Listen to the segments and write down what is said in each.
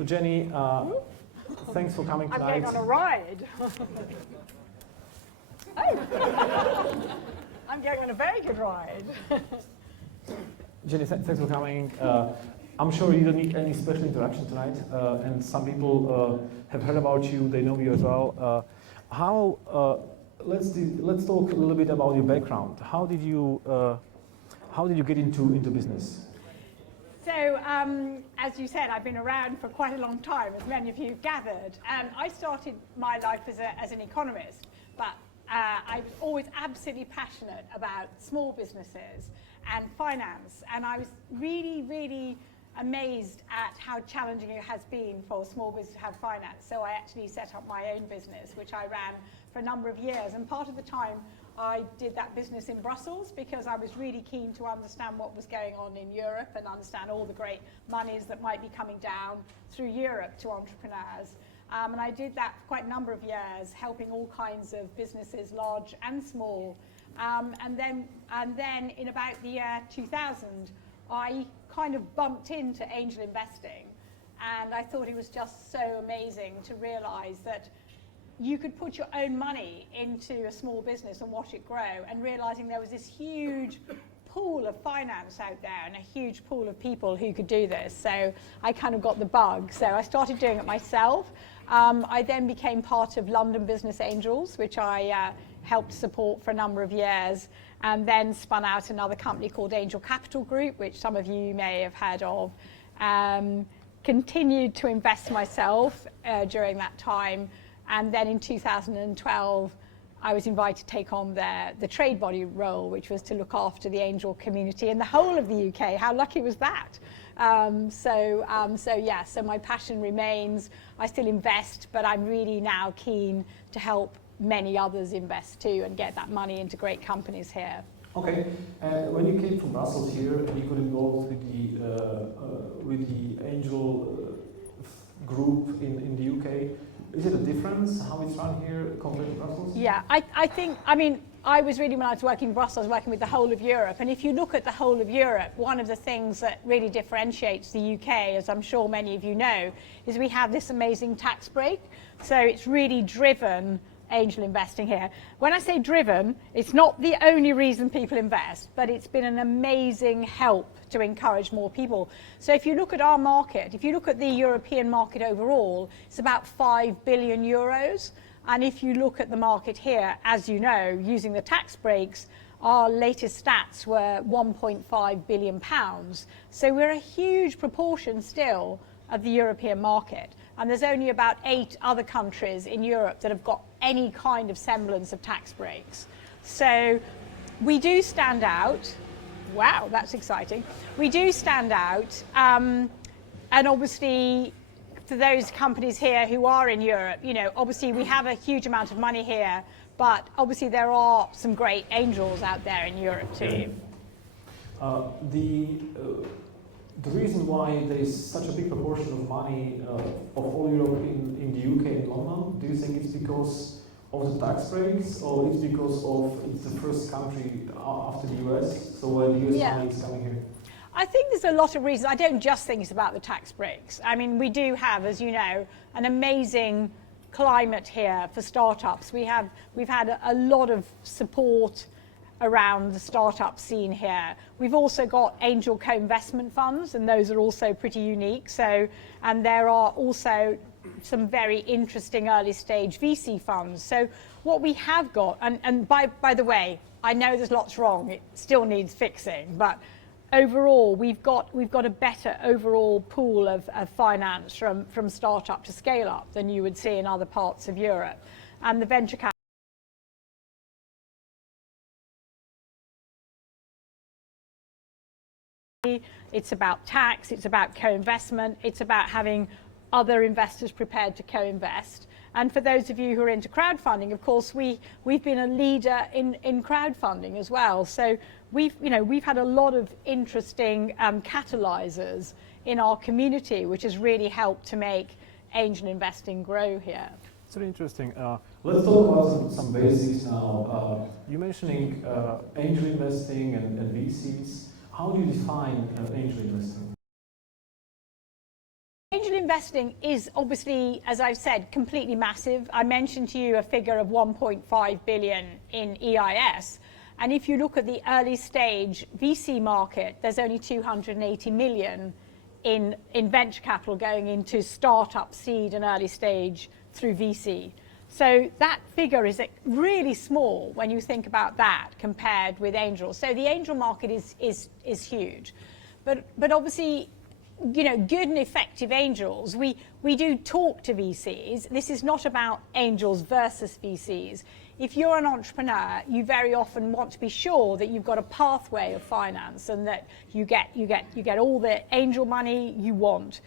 So Jenny, thanks for coming tonight. I'm going on a ride. Oh. I'm going on a very good ride. Jenny, thanks for coming. I'm sure you don't need any special introduction tonight, and some people have heard about you, they know you as well. Let's talk a little bit about your background. How did you get into business? So, as you said, I've been around for quite a long time, as many of you have gathered. I started my life as an economist, but I was always absolutely passionate about small businesses and finance, and I was really, really amazed at how challenging it has been for a small business to have finance. So I actually set up my own business, which I ran for a number of years, and part of the time I did that business in Brussels because I was really keen to understand what was going on in Europe and understand all the great monies that might be coming down through Europe to entrepreneurs. And I did that for quite a number of years, helping all kinds of businesses, large and small. And then in about the year 2000, I kind of bumped into angel investing. And I thought it was just so amazing to realize that you could put your own money into a small business and watch it grow, and realizing there was this huge pool of finance out there and a huge pool of people who could do this. So I kind of got the bug. So I started doing it myself. I then became part of London Business Angels, which I helped support for a number of years, and then spun out another company called Angel Capital Group, which some of you may have heard of. Continued to invest myself during that time. And then in 2012, I was invited to take on the trade body role, which was to look after the angel community in the whole of the UK. How lucky was that? So my passion remains. I still invest, but I'm really now keen to help many others invest too and get that money into great companies here. Okay, when you came from Brussels here and you got involved with the angel group in the UK, is it a difference how it's run here compared to Brussels? Yeah, I was really, when I was working in Brussels, working with the whole of Europe. And if you look at the whole of Europe, one of the things that really differentiates the UK, as I'm sure many of you know, is we have this amazing tax break. So it's really driven angel investing here. When I say driven, it's not the only reason people invest, but it's been an amazing help to encourage more people. So if you look at our market, if you look at the European market overall, it's about 5 billion euros. And if you look at the market here, as you know, using the tax breaks, our latest stats were 1.5 billion pounds. So we're a huge proportion still of the European market. And there's only about 8 other countries in Europe that have got any kind of semblance of tax breaks. So we do stand out. Wow, that's exciting. We do stand out. And obviously, for those companies here who are in Europe, you know, obviously we have a huge amount of money here, but obviously there are some great angels out there in Europe too. The reason why there is such a big proportion of money of all Europe in the UK and London, do you think it's because of the tax breaks, or it's because it's the first country after the US, so where the US money is coming here? I think there's a lot of reasons. I don't just think it's about the tax breaks. I mean, we do have, as you know, an amazing climate here for startups. We've had a lot of support around the startup scene here. We've also got angel co-investment funds, and those are also pretty unique. So, and there are also some very interesting early stage VC funds. So what we have got, and by the way, I know there's lots wrong, it still needs fixing, but overall we've got a better overall pool of finance from startup to scale up than you would see in other parts of Europe. And the venture capital, it's about tax, it's about co-investment, it's about having other investors prepared to co-invest. And for those of you who are into crowdfunding, of course, we've been a leader in crowdfunding as well. So we've had a lot of interesting catalyzers in our community, which has really helped to make angel investing grow here. It's really interesting. Let's talk about some basics now. You're mentioning angel investing and VCs. How do you define angel investing? Angel investing is obviously, as I've said, completely massive. I mentioned to you a figure of 1.5 billion in EIS. And if you look at the early stage VC market, there's only 280 million in venture capital going into startup, seed and early stage through VC. So that figure is really small when you think about that compared with angels. So the angel market is huge. But obviously, you know, good and effective angels, we do talk to VCs. This is not about angels versus VCs. If you're an entrepreneur, you very often want to be sure that you've got a pathway of finance and that you get all the angel money you want.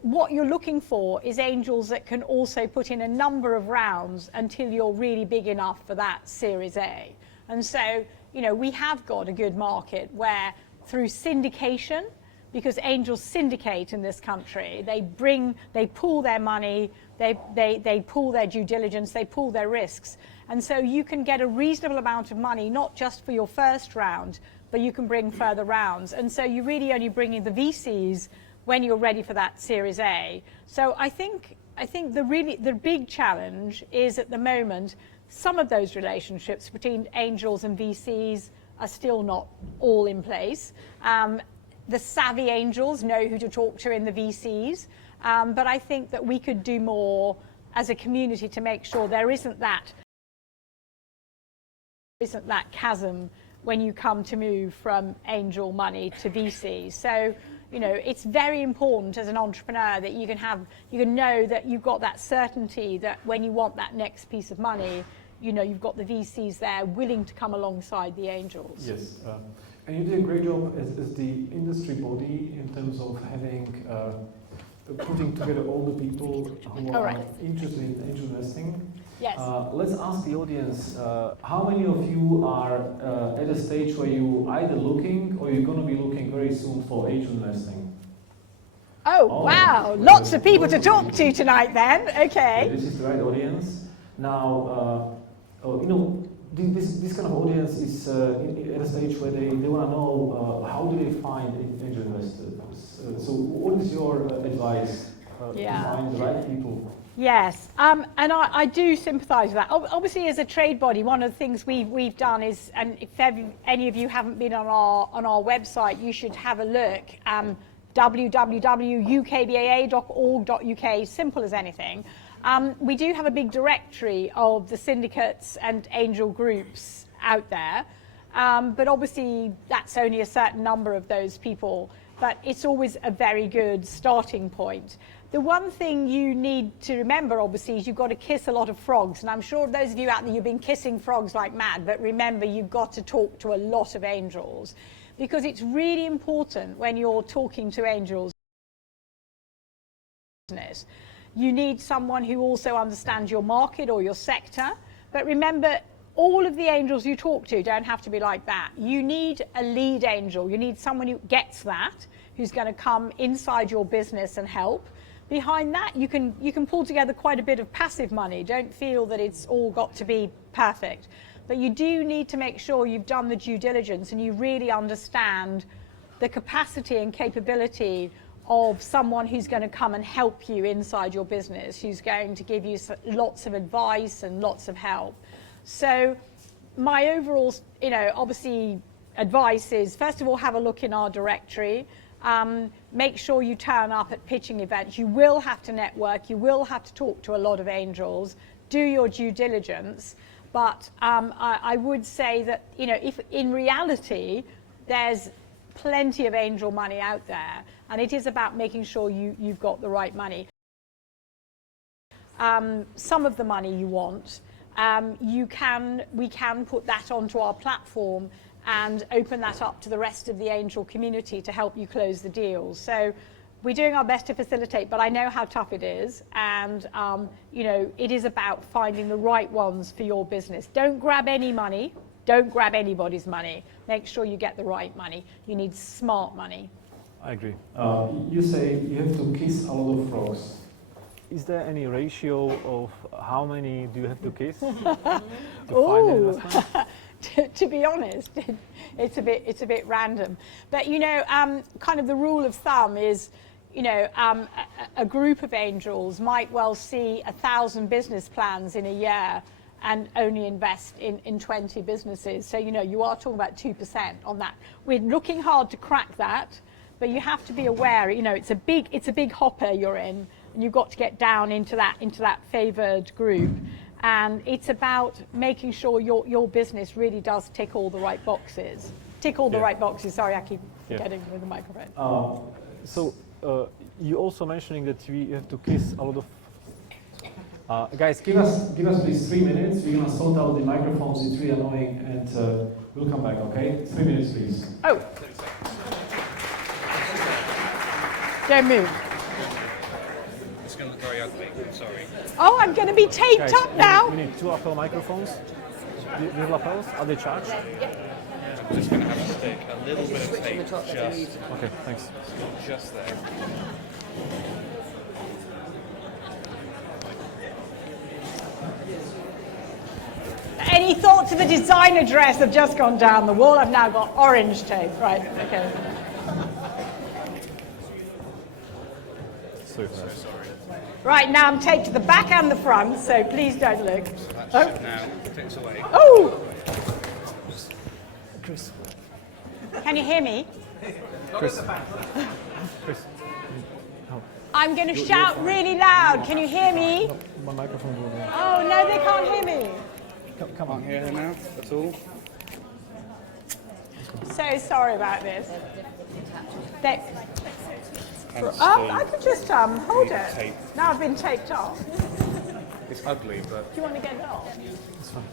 What you're looking for is angels that can also put in a number of rounds until you're really big enough for that Series A. And so, you know, we have got a good market where through syndication, because angels syndicate in this country, they pool their money, they pool their due diligence, they pool their risks. And so you can get a reasonable amount of money, not just for your first round, but you can bring further rounds. And so you really only bring in the VCs when you're ready for that Series A. So I think the big challenge is at the moment, some of those relationships between angels and VCs are still not all in place. The savvy angels know who to talk to in the VCs, but I think that we could do more as a community to make sure there isn't that chasm when you come to move from angel money to VC. So, you know, it's very important as an entrepreneur that you can know that you've got that certainty that when you want that next piece of money, you know, you've got the VCs there willing to come alongside the angels. Yes. And you did a great job as the industry body in terms of having putting together all the people who are interested in angel investing. Yes. Let's ask the audience, how many of you are at a stage where you either looking or you're going to be looking very soon for angel investing? Oh wow, lots of people to talk to tonight then, okay. Yeah, this is the right audience. Now, you know, this kind of audience is at a stage where they want to know how do they find angel investors. So what is your advice to find the right people? Yes, and I do sympathise with that. Obviously, as a trade body, one of the things we've done is, and if any of you haven't been on our website, you should have a look. www.ukbaa.org.uk, simple as anything. We do have a big directory of the syndicates and angel groups out there, but obviously that's only a certain number of those people, but it's always a very good starting point. The one thing you need to remember, obviously, is you've got to kiss a lot of frogs, and I'm sure those of you out there, you've been kissing frogs like mad, but remember, you've got to talk to a lot of angels, because it's really important when you're talking to angels. You need someone who also understands your market or your sector. But remember, all of the angels you talk to don't have to be like that. You need a lead angel. You need someone who gets that, who's going to come inside your business and help. Behind that, you can pull together quite a bit of passive money. Don't feel that it's all got to be perfect. But you do need to make sure you've done the due diligence and you really understand the capacity and capability of someone who's going to come and help you inside your business, who's going to give you lots of advice and lots of help. So my overall, you know, obviously advice is, first of all, have a look in our directory. Make sure you turn up at pitching events. You will have to network. You will have to talk to a lot of angels. Do your due diligence. But I would say that, you know, if in reality, there's plenty of angel money out there, and it is about making sure you've got the right money. Some of the money you want, we can put that onto our platform and open that up to the rest of the angel community to help you close the deals. So we're doing our best to facilitate, but I know how tough it is, and you know, it is about finding the right ones for your business. Don't grab any money. Don't grab anybody's money. Make sure you get the right money. You need smart money. I agree. You say you have to kiss a lot of frogs. Is there any ratio of how many do you have to kiss to find an investment? To be honest, it's a bit random. But you know, kind of the rule of thumb is, you know, a group of angels might well see 1,000 business plans in a year and only invest in 20 businesses. So, you know, you are talking about 2% on that. We're looking hard to crack that, but you have to be aware, you know, it's a big hopper you're in, and you've got to get down into that favoured group. And it's about making sure your business really does tick all the right boxes. Right boxes, sorry, I keep forgetting with the microphone. So you also mentioning that we have to kiss a lot of guys, give us please 3 minutes. We're gonna sort out the microphones. It's really annoying, and we'll come back. Okay, 3 minutes, please. Oh, don't move. It's going to look very ugly. I'm sorry. Oh, I'm going to be taped Guys, up now. We need 2 lapel microphones. These lapels, are they charged? I'm just going to have to stick a little bit of tape just Okay, thanks. just there. Any thoughts of the designer dress have just gone down the wall? I've now got orange tape. Right, okay. Sorry. Right, now I'm taped to the back and the front, so please don't look. That should now ticks away. Oh! Chris. Can you hear me? Chris. I'm going to shout really loud. Can you hear me? No, my microphone will not. Oh, no, they can't hear me. Come on. Can't hear her now at all. So sorry about this. They, Hence I could just hold the it. tape. Now I've been taped off. It's ugly, but Do you want to get it off? It's fine.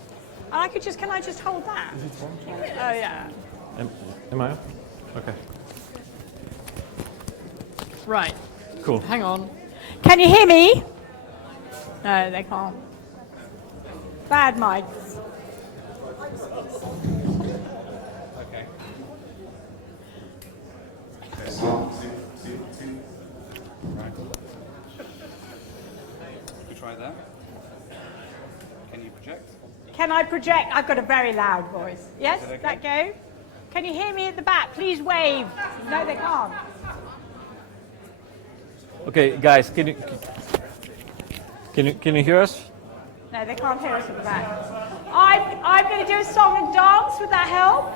And can I just hold that? Is it on? Oh, yeah. Am I? Okay. Right. Cool. Hang on. Can you hear me? No, they can't. Bad mics. okay. Right. We try that. Can you project? Can I project? I've got a very loud voice. Yes, Is it okay? that go? Can you hear me at the back? Please wave. No, they can't. Okay, guys, can you hear us? No, they can't hear us at the back. I'm going to do a song and dance. Would that help?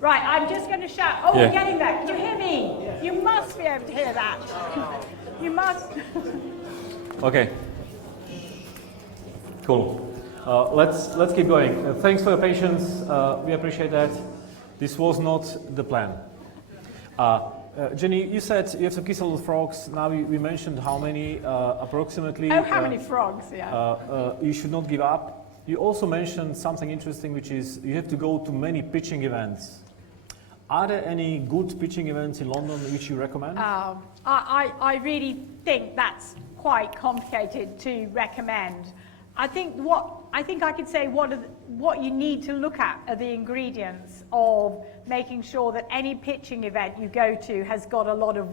Right, I'm just going to shout. Oh, Yeah. we're getting that. Can you hear me? You must be able to hear that. You must. Okay. Cool. Let's keep going. Thanks for your patience. We appreciate that. This was not the plan. Jenny, you said you have to kiss a lot of frogs. Now we mentioned how many approximately. Oh, how many frogs? Yeah. You should not give up. You also mentioned something interesting, which is you have to go to many pitching events. Are there any good pitching events in London which you recommend? I really think that's quite complicated to recommend. I think I could say what you need to look at are the ingredients of making sure that any pitching event you go to has got a lot of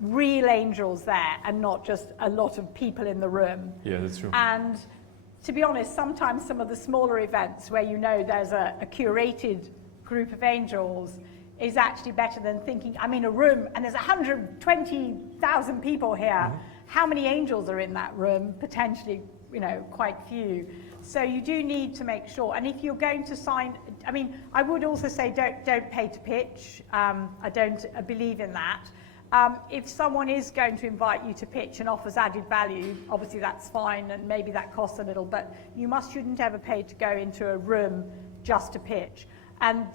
real angels there and not just a lot of people in the room. Yeah, that's true. And to be honest, sometimes some of the smaller events where you know there's a curated group of angels is actually better than thinking, I'm in a room and there's 120,000 people here. Mm-hmm. How many angels are in that room? Potentially, you know, quite few. So you do need to make sure. And if you're going to sign, I mean, I would also say don't pay to pitch. I don't believe in that. If someone is going to invite you to pitch and offers added value, obviously that's fine, and maybe that costs a little, but you shouldn't ever pay to go into a room just to pitch. And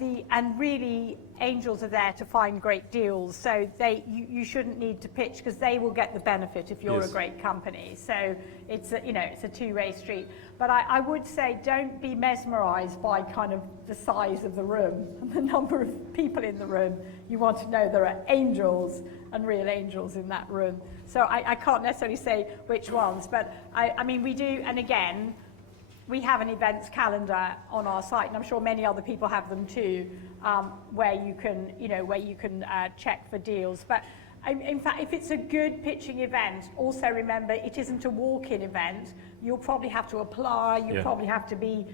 really, angels are there to find great deals, so you shouldn't need to pitch because they will get the benefit if you're a great company. So it's a two-way street. But I would say don't be mesmerised by kind of the size of the room and the number of people in the room. You want to know there are angels and real angels in that room. So I can't necessarily say which ones, but I mean we do, and again, we have an events calendar on our site, and I'm sure many other people have them too, where you can check for deals. But in fact, if it's a good pitching event, also remember it isn't a walk-in event. You'll probably have to apply. Probably have to be,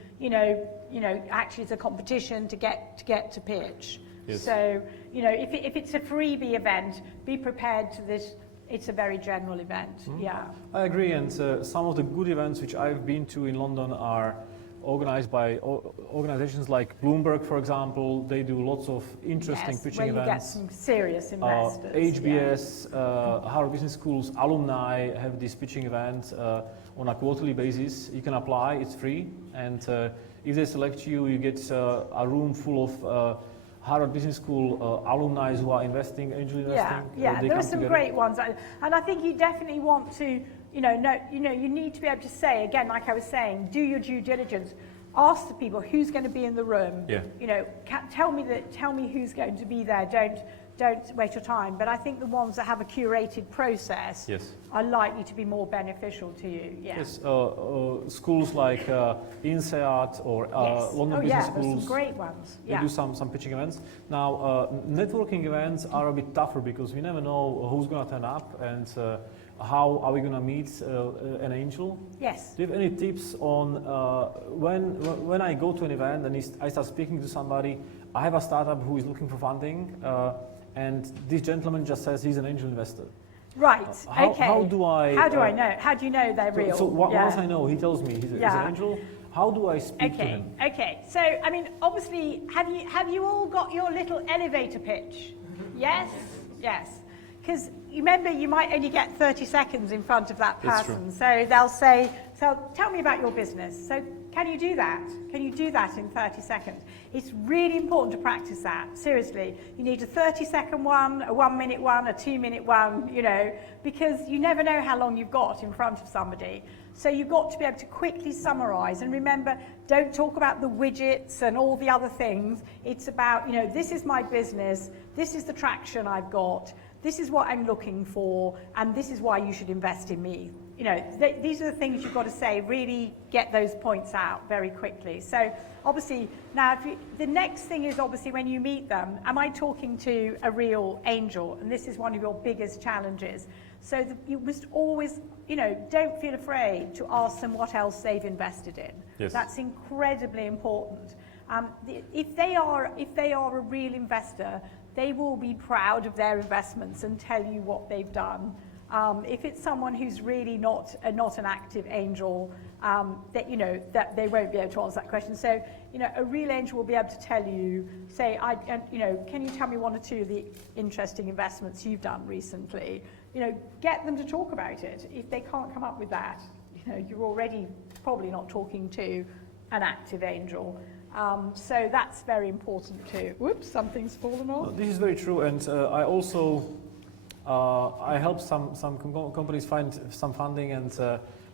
actually it's a competition to get to pitch. Yes. So, you know, if it's a freebie event, be prepared to this. It's a very general event. Yeah. I agree, and some of the good events which I've been to in London are organized by organizations like Bloomberg, for example. They do lots of interesting pitching where you events. get some serious investors. HBS, Harvard Business School's alumni have this pitching event on a quarterly basis. You can apply, it's free, and if they select you, you get a room full of Harvard Business School alumni who are investing, angel investing. There are some great ones, and I think you definitely want to, you need to be able to say, again, like I was saying, do your due diligence. Ask the people who's going to be in the room. Yeah. You know, tell me who's going to be there. Don't waste your time. But I think the ones that have a curated process are likely to be more beneficial to you. Yeah. Yes. Schools like INSEAD or London Business Schools. There's some great ones. They do some pitching events. Now, networking events are a bit tougher because we never know who's going to turn up and how are we going to meet an angel. Yes. Do you have any tips on when I go to an event and I start speaking to somebody, I have a startup who is looking for funding, and this gentleman just says he's an angel investor. Right. Okay. How do I know? How do you know they're real? So once I know, he tells me he's an angel. How do I speak to him? Okay. So I mean, obviously, have you all got your little elevator pitch? Yes. Yes. Because you remember, you might only get 30 seconds in front of that person. So they'll say, "So tell me about your business." So can you do that? Can you do that in 30 seconds? It's really important to practice that. Seriously, you need a 30-second one, a 1-minute one, a 2-minute one. You know, because you never know how long you've got in front of somebody. So you've got to be able to quickly summarize. And remember, don't talk about the widgets and all the other things. It's about, this is my business. This is the traction I've got. This is what I'm looking for, and this is why you should invest in me. These are the things you've got to say, really get those points out very quickly. So obviously, now the next thing is obviously when you meet them, am I talking to a real angel? And this is one of your biggest challenges. So you must always, don't feel afraid to ask them what else they've invested in. Yes. That's incredibly important. If they are a real investor, they will be proud of their investments and tell you what they've done. If it's someone who's really not an active angel, that they won't be able to answer that question. So, a real angel will be able to tell you, say, can you tell me one or two of the interesting investments you've done recently? Get them to talk about it. If they can't come up with that, you're already probably not talking to an active angel. So that's very important too. Whoops, something's fallen off. This is very true, and I also I help some companies find some funding, and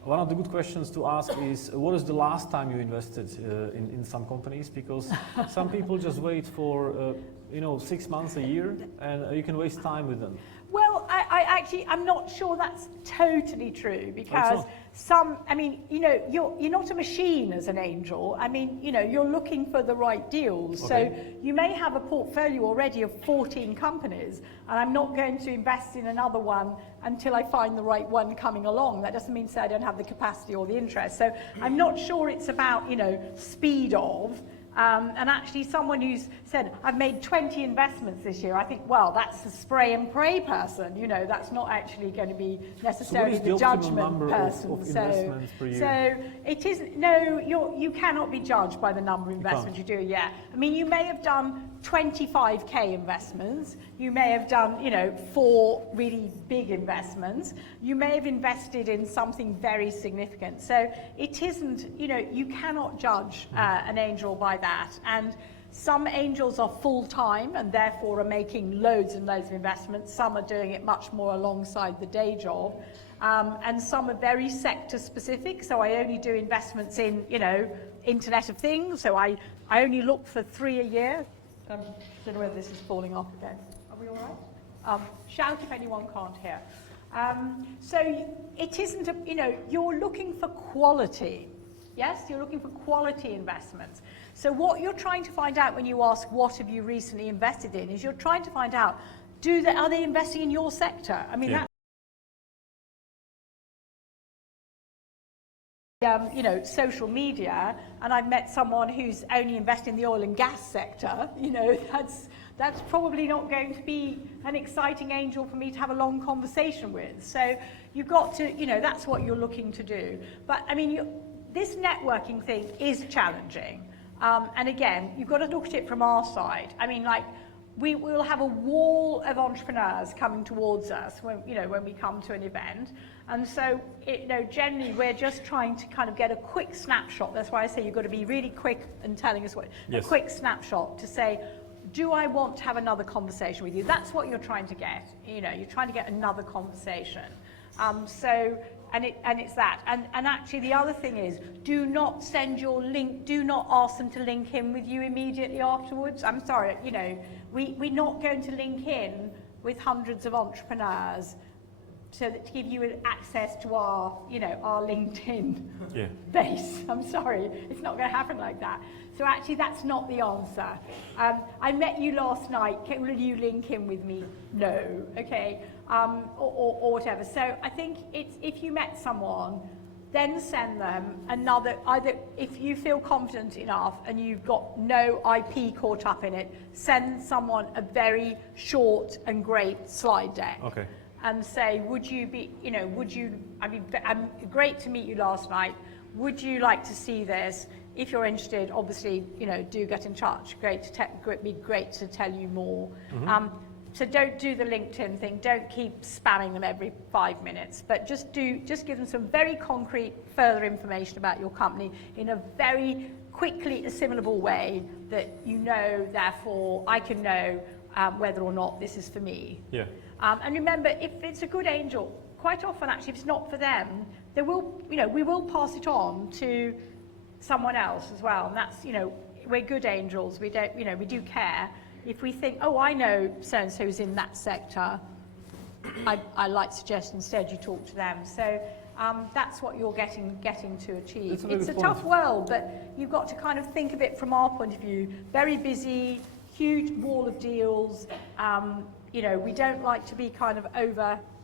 one of the good questions to ask is, what is the last time you invested in some companies? Because some people just wait for 6 months, a year, and you can waste time with them. Well, I'm not sure that's totally true, because you're not a machine as an angel. You're looking for the right deals. Okay. So you may have a portfolio already of 14 companies, and I'm not going to invest in another one until I find the right one coming along. That doesn't mean to say I don't have the capacity or the interest. So I'm not sure it's about, speed of. And actually someone who's said, I've made 20 investments this year, I think, well, that's a spray and pray person, that's not actually going to be necessarily the judgment person. Of investments per year? So it isn't, you cannot be judged by the number of investments you do, you may have done 25k investments, you may have done, 4 really big investments, you may have invested in something very significant. So it isn't, you cannot judge an angel by that. And some angels are full-time and therefore are making loads and loads of investments. Some are doing it much more alongside the day job. And some are very sector specific. So I only do investments in, Internet of Things. So I only look for 3 a year. I don't know whether this is falling off again. Are we all right? Shout if anyone can't hear. So it isn't, you're looking for quality. Yes, you're looking for quality investments. So what you're trying to find out when you ask what have you recently invested in is you're trying to find out, are they investing in your sector? That's you know, social media, and I've met someone who's only invested in the oil and gas sector, you know, that's probably not going to be an exciting angel for me to have a long conversation with. So you've got to, you know, that's what you're looking to do. But I mean, this networking thing is challenging. And again, you've got to look at it from our side. I mean, like, we will have a wall of entrepreneurs coming towards us when, you know, when we come to an event. And so, you know, generally we're just trying to kind of get a quick snapshot. That's why I say you've got to be really quick in telling us what, yes, a quick snapshot to say, do I want to have another conversation with you? That's what you're trying to get. You know, you're trying to get another conversation. And it's that. And actually the other thing is, do not send your link, do not ask them to link in with you immediately afterwards. I'm sorry, you know, we're not going to link in with hundreds of entrepreneurs to give you access to our, you know, our LinkedIn base. I'm sorry, it's not going to happen like that. So actually that's not the answer. I met you last night, will you link in with me? No, okay, or whatever. So I think it's, if you met someone, then send them another, either if you feel confident enough and you've got no IP caught up in it, send someone a very short and great slide deck. Okay. And say, would you be, you know, would you, I mean, great to meet you last night. Would you like to see this? If you're interested, obviously, you know, do get in touch. Be great to tell you more. Mm-hmm. So don't do the LinkedIn thing. Don't keep spamming them every 5 minutes, but just give them some very concrete further information about your company in a very quickly assimilable way that you know, therefore, I can know whether or not this is for me. Yeah. And remember, if it's a good angel, quite often actually, if it's not for them, they will, you know, we will pass it on to someone else as well. And that's, you know, we're good angels. We don't, you know, we do care. If we think, oh, I know so-and-so is in that sector, I like to suggest instead you talk to them. So that's what you're getting to achieve. It's a tough world, but you've got to kind of think of it from our point of view. Very busy, huge wall of deals. You know, we don't like to be kind of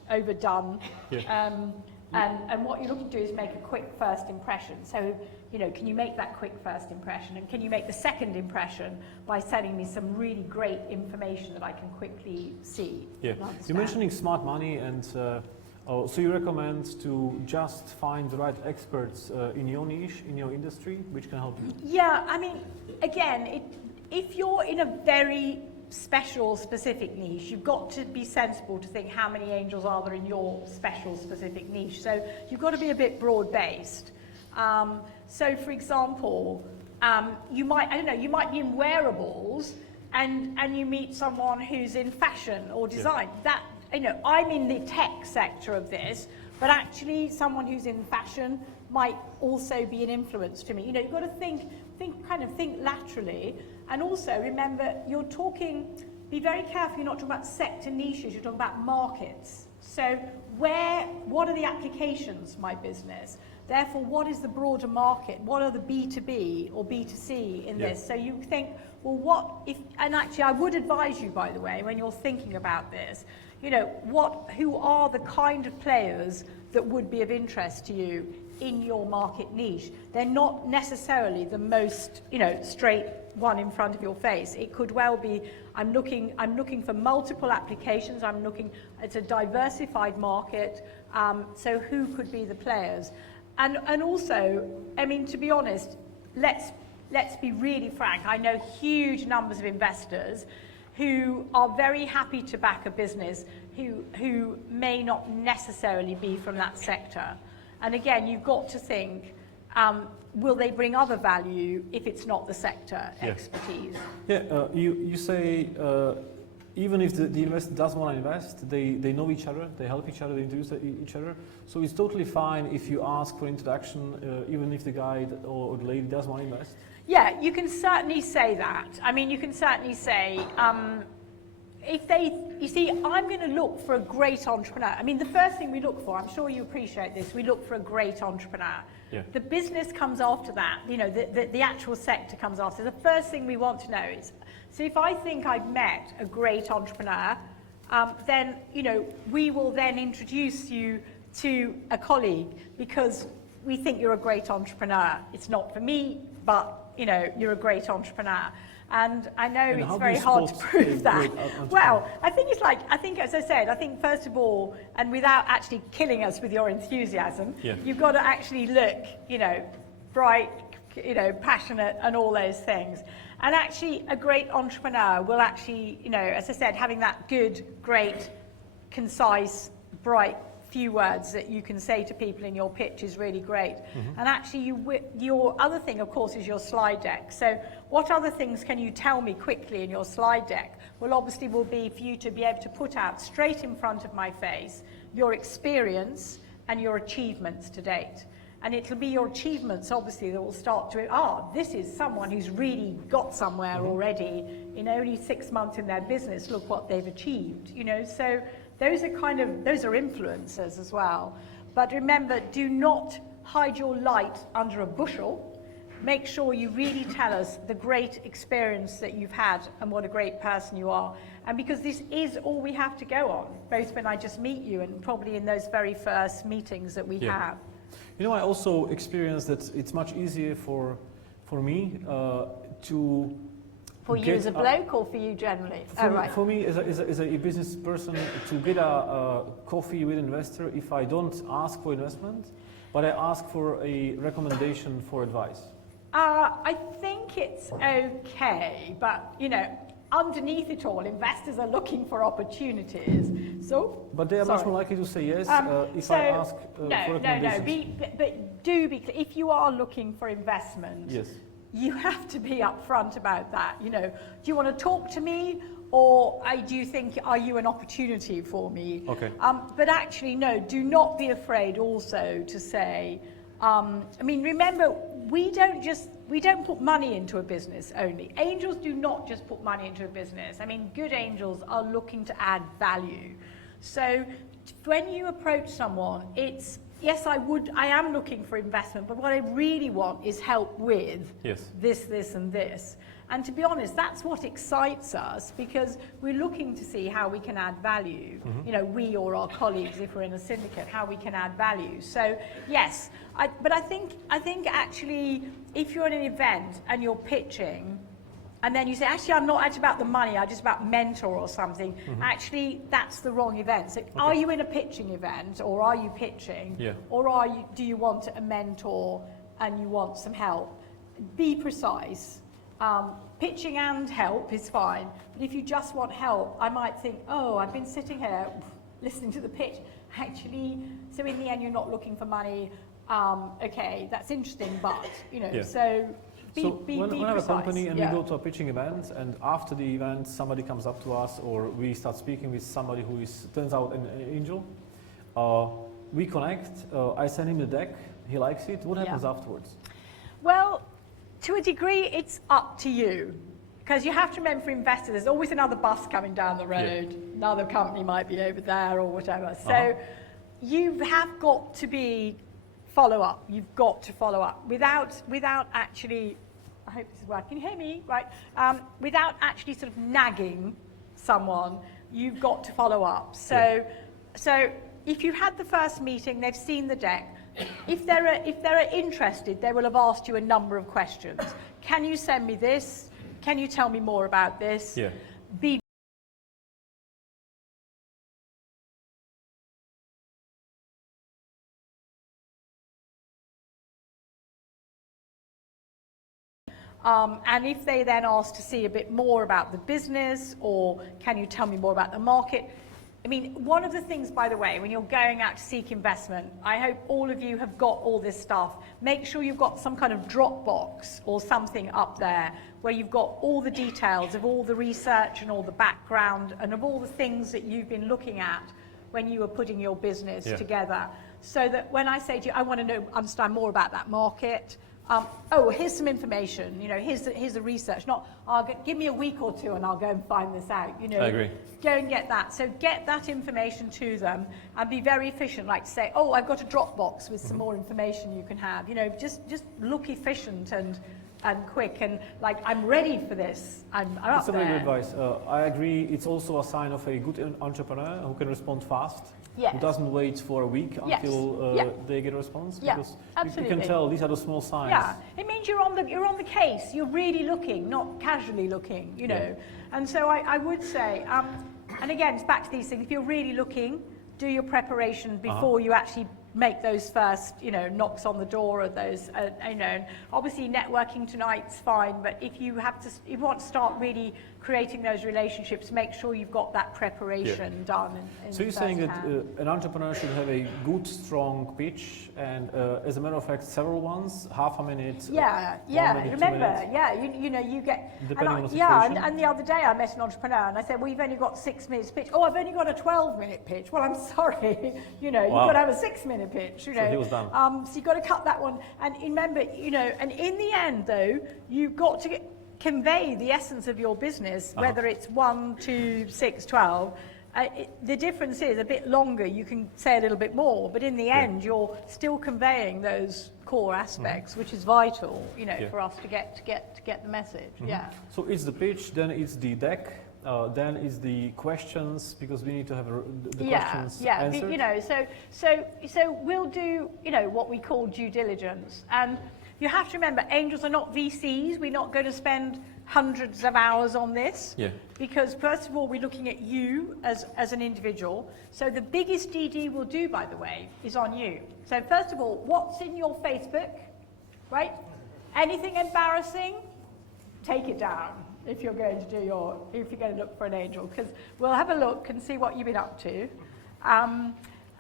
overdone. Yeah. And what you're looking to do is make a quick first impression. So, you know, can you make that quick first impression? And can you make the second impression by sending me some really great information that I can quickly see? Yeah. You're mentioning smart money, and so you recommend to just find the right experts in your niche, in your industry, which can help you? Yeah, I mean, again, if you're in a very special specific niche, you've got to be sensible to think how many angels are there in your special specific niche. So you've got to be a bit broad based. So for example, you might be in wearables and you meet someone who's in fashion or design. Yeah. That, you know, I'm in the tech sector of this, but actually someone who's in fashion might also be an influence to me. You know, you've got to think laterally. And also remember, be very careful you're not talking about sector niches, you're talking about markets. So what are the applications, my business? Therefore, what is the broader market? What are the B2B or B2C in this? So you think, well, and actually I would advise you, by the way, when you're thinking about this, you know, who are the kind of players that would be of interest to you in your market niche? They're not necessarily the most, you know, straight one in front of your face. It could well be, I'm looking for multiple applications. It's a diversified market. So who could be the players? And also, I mean, to be honest, let's be really frank. I know huge numbers of investors who are very happy to back a business who may not necessarily be from that sector. And again, you've got to think, will they bring other value if it's not the sector expertise? Yeah, you say even if the investor does want to invest, they know each other, they help each other, they introduce each other. So it's totally fine if you ask for introduction, even if the guy or the lady does want to invest? Yeah, you can certainly say that. I mean, you can certainly say, you see, I'm going to look for a great entrepreneur. I mean, the first thing we look for, I'm sure you appreciate this, we look for a great entrepreneur. Yeah. The business comes after that, you know, the actual sector comes after. The first thing we want to know is, so if I think I've met a great entrepreneur, then, you know, we will then introduce you to a colleague, because we think you're a great entrepreneur. It's not for me, but you know, you're a great entrepreneur. And I know it's very hard to prove that. Well, I think it's like, I think, as I said, I think first of all, and without actually killing us with your enthusiasm, you've got to actually look, you know, bright, you know, passionate and all those things. And actually a great entrepreneur will actually, you know, as I said, having that good, great, concise, bright few words that you can say to people in your pitch is really great. And actually your other thing, of course, is your slide deck. So what other things can you tell me quickly in your slide deck? Well, obviously will be for you to be able to put out straight in front of my face your experience and your achievements to date. And it'll be your achievements, obviously, that will start to, this is someone who's really got somewhere already in only 6 months in their business, look what they've achieved, you know. So those are those are influencers as well. But remember, do not hide your light under a bushel. Make sure you really tell us the great experience that you've had and what a great person you are. And because this is all we have to go on, both when I just meet you and probably in those very first meetings that we have. You know, I also experienced that it's much easier for me to... For you as a bloke or for you generally? For me as a business person to get a coffee with investor if I don't ask for investment, but I ask for a recommendation for advice. I think it's okay, but you know, underneath it all, investors are looking for opportunities. So, but they are much more likely to say yes if I ask for recommendations. But do be clear. If you are looking for investment, you have to be upfront about that. You know, do you want to talk to me, or do you think, are you an opportunity for me? Okay. But actually, no. Do not be afraid also to say. I mean, remember, we don't put money into a business only. Angels do not just put money into a business. I mean, good angels are looking to add value. So when you approach someone, it's, yes, I am looking for investment, but what I really want is help with this, and this. And to be honest, that's what excites us, because we're looking to see how we can add value. You know, we or our colleagues, if we're in a syndicate, how we can add value. So yes, but I think actually, if you're at an event and you're pitching, and then you say, actually, I'm not actually about the money, I'm just about mentor or something. Actually, that's the wrong event. So are you in a pitching event, or are you pitching? Or do you want a mentor and you want some help? Be precise. Pitching and help is fine, but if you just want help, I might think, oh, I've been sitting here listening to the pitch. Actually, so in the end, you're not looking for money. Okay, that's interesting, but, you know, so be when I have a company and we yeah. go to a pitching event, and after the event somebody comes up to us, or we start speaking with somebody who is, turns out, an angel, we connect, I send him the deck, he likes it. What happens afterwards? Well, to a degree, it's up to you. Because you have to remember, for investors, there's always another bus coming down the road. Another company might be over there or whatever. So you have got to be follow-up. You've got to follow up without actually, I hope this is working. Can you hear me? Right. Without actually sort of nagging someone, you've got to follow up. So if you had the first meeting, they've seen the deck. If they're interested, they will have asked you a number of questions. Can you send me this? Can you tell me more about this? Yeah. Be and if they then ask to see a bit more about the business, or can you tell me more about the market? I mean, one of the things, by the way, when you're going out to seek investment, I hope all of you have got all this stuff. Make sure you've got some kind of Dropbox or something up there where you've got all the details of all the research and all the background and of all the things that you've been looking at when you were putting your business together. So that when I say to you, I want to understand more about that market, oh, here's some information, you know, here's the research, not, give me a week or two and I'll go and find this out, you know. I agree. Go and get that. So get that information to them and be very efficient, like to say, oh, I've got a Dropbox with some more information you can have, you know, just look efficient and quick, and like, I'm ready for this, I'm up there. That's a very good advice. I agree, it's also a sign of a good entrepreneur who can respond fast. Yes. who doesn't wait for a week until they get a response? Because you can tell these are the small signs. Yeah, it means you're on the case. You're really looking, not casually looking. You know, and so I would say, and again, it's back to these things. If you're really looking, do your preparation before you actually make those first, knocks on the door or those, obviously networking tonight's fine, but if you want to start really creating those relationships, make sure you've got that preparation done. So you're saying that an entrepreneur should have a good, strong pitch, and as a matter of fact, several ones, half a minute. 1 minute, Remember, 2 minutes. you get. Depending on the situation. And the other day I met an entrepreneur and I said, well, you've only got 6 minutes pitch. Oh, I've only got a 12-minute pitch. Well, I'm sorry, you've got to have a 6-minute pitch. So he was done. So you've got to cut that one. And remember, and in the end, though, you've got to convey the essence of your business, whether it's 1, 2, 6, 12. The difference is a bit longer, you can say a little bit more, but in the end, you're still conveying those core aspects, which is vital, for us to get the message. So it's the pitch, then it's the deck, then it's the questions, because we need to have the questions answered. So we'll do, what we call due diligence, and you have to remember, angels are not VCs. We're not going to spend hundreds of hours on this, because first of all, we're looking at you as an individual. So the biggest DD we'll do, by the way, is on you. So first of all, what's in your Facebook, right? Anything embarrassing, take it down if you're going to look for an angel, because we'll have a look and see what you've been up to.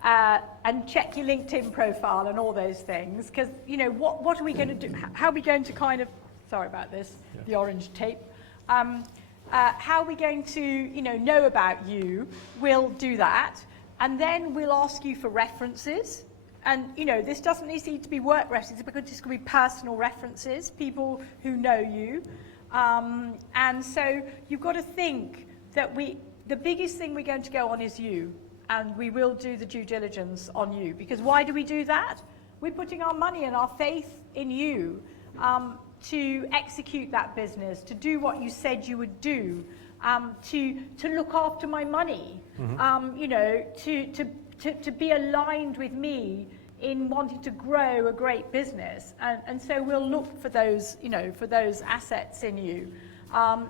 And check your LinkedIn profile and all those things, because what are we going to do? How are we going to kind of, sorry about this, the orange tape. How are we going to know about you? We'll do that, and then we'll ask you for references. And this doesn't need to be work references, because this could be personal references, people who know you. And so you've got to think that the biggest thing we're going to go on is you. And we will do the due diligence on you. Because why do we do that? We're putting our money and our faith in you to execute that business, to do what you said you would do, to look after my money, to be aligned with me in wanting to grow a great business. And so we'll look for those, for those assets in you.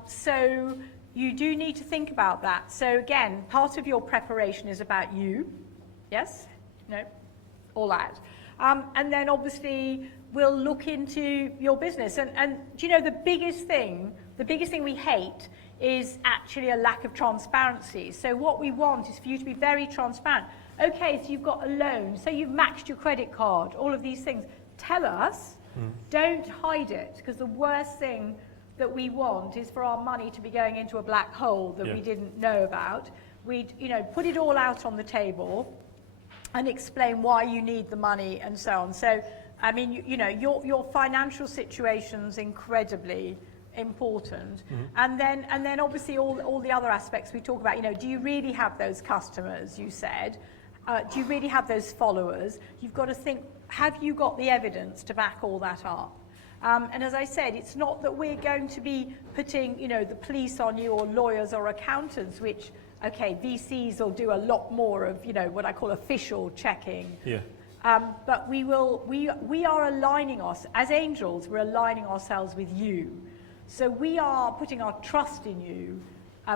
So you do need to think about that. So again, part of your preparation is about you. Yes? No? All that. And then obviously we'll look into your business. And do you know the biggest thing we hate is actually a lack of transparency. So what we want is for you to be very transparent. Okay, so you've got a loan, so you've maxed your credit card, all of these things. Tell us, don't hide it, because the worst thing that we want is for our money to be going into a black hole that we didn't know about. We'd, put it all out on the table and explain why you need the money and so on. So, I mean, your financial situation's incredibly important. And then obviously all the other aspects we talk about, do you really have those customers, you said? Do you really have those followers? You've got to think, have you got the evidence to back all that up? And as I said, it's not that we're going to be putting, the police on you, or lawyers or accountants, which, okay, VCs will do a lot more of, what I call official checking. But we are aligning us, as angels, we're aligning ourselves with you. So we are putting our trust in you.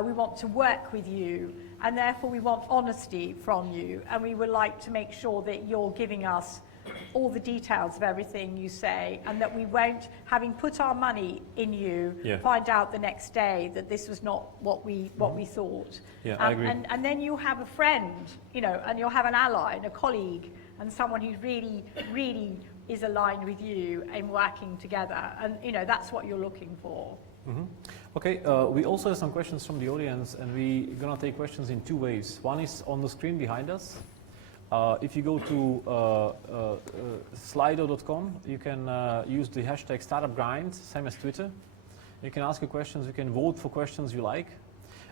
We want to work with you, and therefore we want honesty from you. And we would like to make sure that you're giving us all the details of everything you say, and that we won't, having put our money in you, find out the next day that this was not what we thought. I agree. And then you have a friend, and you'll have an ally and a colleague, and someone who really, really is aligned with you and working together. And that's what you're looking for. Okay, we also have some questions from the audience, and we're gonna take questions in two ways. One is on the screen behind us. If you go to slido.com, you can use the hashtag #StartupGrind, same as Twitter. You can ask your questions, you can vote for questions you like.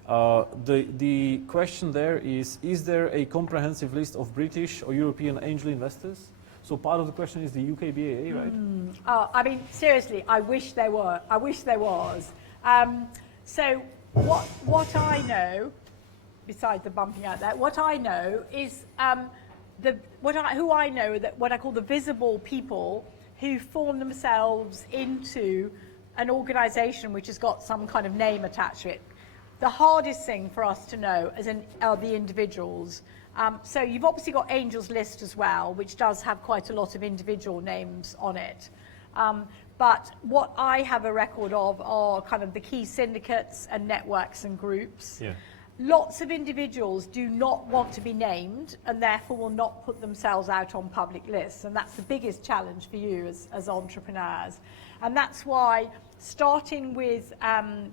The question there is there a comprehensive list of British or European angel investors? So part of the question is the UK BAA, right? I mean, seriously, I wish there were. I wish there was. So what I know besides the bumping out there. What I know is who I know that what I call the visible people who form themselves into an organisation which has got some kind of name attached to it. The hardest thing for us to know are the individuals. So you've obviously got Angels List as well, which does have quite a lot of individual names on it. But what I have a record of are kind of the key syndicates and networks and groups. Yeah. Lots of individuals do not want to be named and therefore will not put themselves out on public lists. And that's the biggest challenge for you as entrepreneurs. And that's why starting with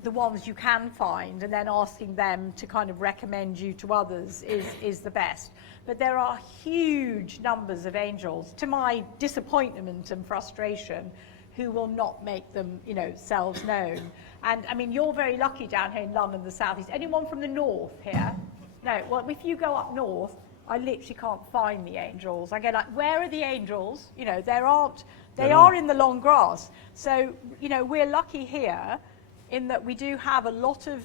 the ones you can find and then asking them to kind of recommend you to others is the best. But there are huge numbers of angels, to my disappointment and frustration, who will not make themselves known. And I mean, you're very lucky down here in London, the southeast. Anyone from the north here? No. Well, if you go up north, I literally can't find the angels. I go like, where are the angels? There aren't. They are in the long grass. So we're lucky here in that we do have a lot of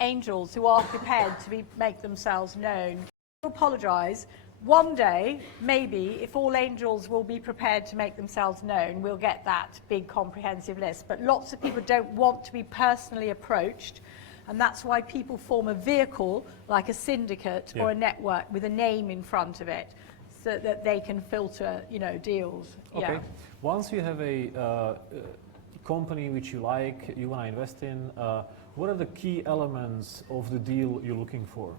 angels who are prepared to make themselves known. I apologise. One day, maybe, if all angels will be prepared to make themselves known, we'll get that big comprehensive list. But lots of people don't want to be personally approached, and that's why people form a vehicle, like a syndicate or a network with a name in front of it, so that they can filter, deals. Okay. Once you have a company which you like, you want to invest in, what are the key elements of the deal you're looking for?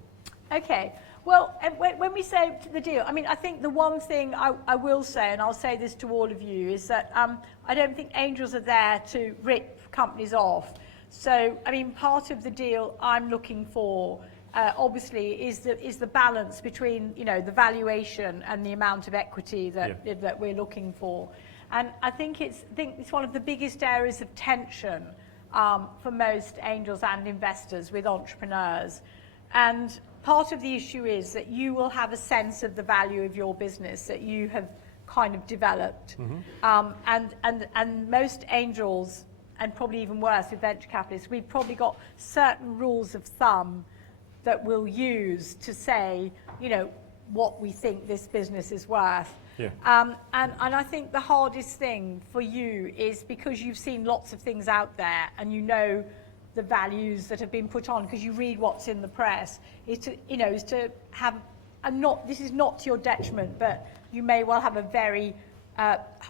Okay. Well, when we say the deal, I mean, I think the one thing I will say, and I'll say this to all of you, is that I don't think angels are there to rip companies off. So, I mean, part of the deal I'm looking for, obviously, is the balance between, the valuation and the amount of equity that we're looking for. And I think it's one of the biggest areas of tension for most angels and investors with entrepreneurs. And part of the issue is that you will have a sense of the value of your business that you have kind of developed. And most angels, and probably even worse with venture capitalists, we've probably got certain rules of thumb that we'll use to say, what we think this business is worth. Yeah. And I think the hardest thing for you is because you've seen lots of things out there and the values that have been put on, because you read what's in the press, is to have this is not to your detriment, but you may well have a very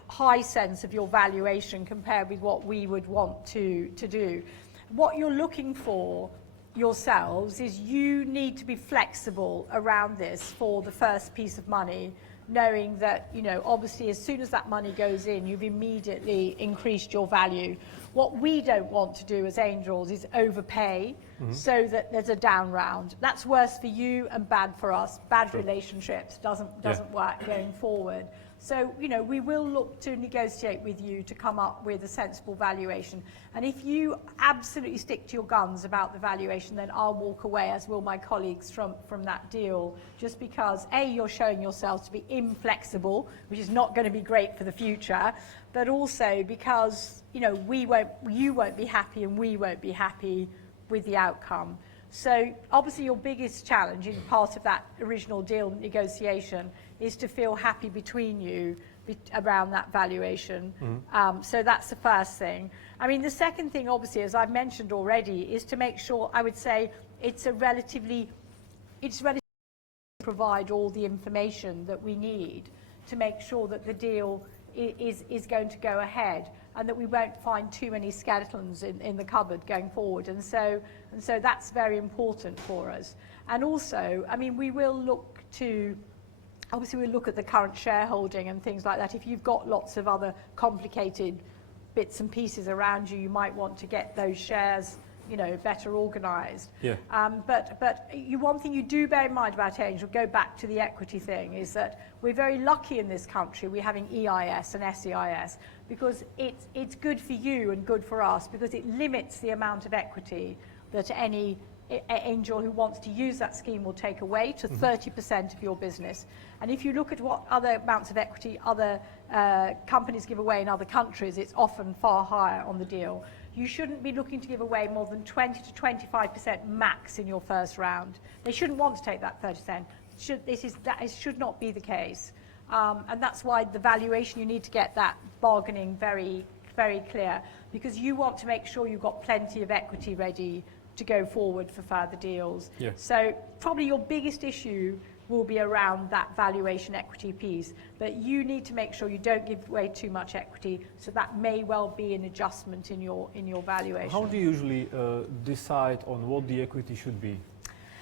high sense of your valuation compared with what we would want to do. What you're looking for yourselves is you need to be flexible around this for the first piece of money, knowing that, obviously as soon as that money goes in, you've immediately increased your value. What we don't want to do as angels is overpay so that there's a down round. That's worse for you and bad for us. Bad relationships doesn't work going forward. So, we will look to negotiate with you to come up with a sensible valuation. And if you absolutely stick to your guns about the valuation, then I'll walk away, as will my colleagues from that deal, just because, A, you're showing yourselves to be inflexible, which is not going to be great for the future, but also because, you won't be happy and we won't be happy with the outcome. So obviously your biggest challenge in part of that original deal negotiation is to feel happy between you around that valuation. So that's the first thing. I mean, the second thing, obviously, as I've mentioned already, is to make sure, I would say, it's relatively provide all the information that we need to make sure that the deal is going to go ahead, and that we won't find too many skeletons in the cupboard going forward. And so that's very important for us. And also, I mean, we will look to, obviously we'll look at the current shareholding and things like that. If you've got lots of other complicated bits and pieces around you, you might want to get those shares, better organised. Yeah. But one thing you do bear in mind about Angel, go back to the equity thing, is that we're very lucky in this country we're having EIS and SEIS, because it's good for you and good for us, because it limits the amount of equity that any angel who wants to use that scheme will take away to 30% of your business. And if you look at what other amounts of equity other companies give away in other countries, it's often far higher on the deal. you shouldn't be looking to give away more than 20 to 25% max in your first round. They shouldn't want to take that 30%. That should not be the case. And that's why the valuation, you need to get that bargaining very, very clear, because you want to make sure you've got plenty of equity ready to go forward for further deals. Yeah. So probably your biggest issue will be around that valuation equity piece, but you need to make sure you don't give away too much equity, so that may well be an adjustment in your valuation. How do you usually decide on what the equity should be?